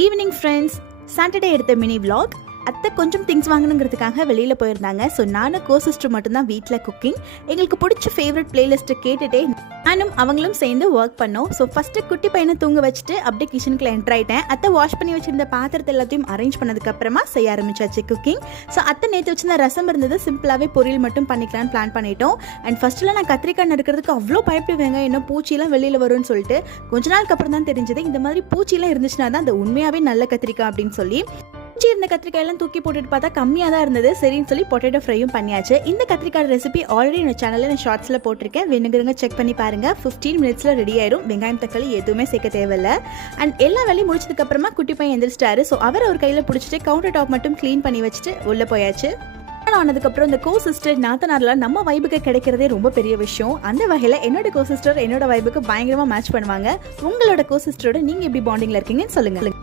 Evening friends, Saturday எடுத்த mini vlog. அத்தை கொஞ்சம் திங்ஸ் வாங்கணுங்கிறதுக்காக வெளியில் போயிருந்தாங்க. ஸோ நானும் சிஸ்டர் மட்டும்தான் வீட்டில் குக்கிங். எங்களுக்கு பிடிச்ச ஃபேவரட் பிளேலிஸ்ட்டை கேட்டுகிட்டே நானும் அவங்களும் சேர்ந்து ஒர்க் பண்ணோம். ஸோ ஃபஸ்ட்டு குட்டி பையனை தூங்க வச்சுட்டு அப்படியே கிச்சனுக்குள்ள என்டர் ஆகிட்டேன். அத்தை வாஷ் பண்ணி வச்சிருந்த பாத்திரத்தை எல்லாத்தையும் அரேஞ்ச் பண்ணதுக்கப்புறமா செய்ய ஆரம்பிச்சாச்சு குக்கிங். ஸோ அத்தை நேற்று வச்சிருந்த ரசம் இருந்தது, சிம்பிளாகவே பொரியல் மட்டும் பண்ணிக்கலான்னு பிளான் பண்ணிட்டோம். அண்ட் ஃபஸ்ட்டில் நான் கத்திரிக்காய் நறுக்கிறதுக்கு அவ்வளோ பயப்படுவேங்க, இன்னும் பூச்சியெல்லாம் வெளியில் வரும்னு சொல்லிட்டு. கொஞ்ச நாளுக்கு அப்புறம் தான் தெரிஞ்சது இந்த மாதிரி பூச்சியெல்லாம் இருந்துச்சுன்னா தான் அது உண்மையாகவே நல்ல கத்திரிக்காய் அப்படின்னு சொல்லி. இருந்த கத்திரிக்காயெல்லாம் தூக்கி போட்டுட்டு பார்த்தா கம்மியாக தான் இருந்தது. சரின்னு சொல்லி பொட்டேட்டோ ஃப்ரையும் பண்ணியாச்சு. இந்த கத்திரிக்காய் ரெசிபி ஆல்ரெடி என்னோட சேனலில் நான் ஷார்ட்ஸில் போட்டிருக்கேன், வேணுங்கிறவங்க செக் பண்ணி பாருங்கள். 15 மினிட்ஸில் ரெடி ஆயிரும். வெங்காயம் தக்காளி எதுவுமே சேர்க்க தேவையில்லை. அண்ட் எல்லா வேலையும் முடிச்சதுக்கப்புறமா குட்டி பையன் எந்திரிச்சிட்டாரு. ஸோ அவர் ஒரு கையில் பிடிச்சிட்டு கவுண்டர் டாப் மட்டும் க்ளீன் பண்ணி வச்சுட்டு உள்ளே போயாச்சு. ஆனதுக்கப்புறம் இந்த சிஸ்டர் நாத்தனார்லாம் நம்ம வைபுக்கு கிடைக்கிறதே ரொம்ப பெரிய விஷயம். அந்த வகையில் என்னோட சிஸ்டர் என்னோட வைபுக்கு பயங்கரமாக மேட்ச் பண்ணுவாங்க. உங்களோட சிஸ்டரோட நீங்கள் எப்படி பாண்டிங்கில் இருக்கீங்கன்னு சொல்லுங்கள்.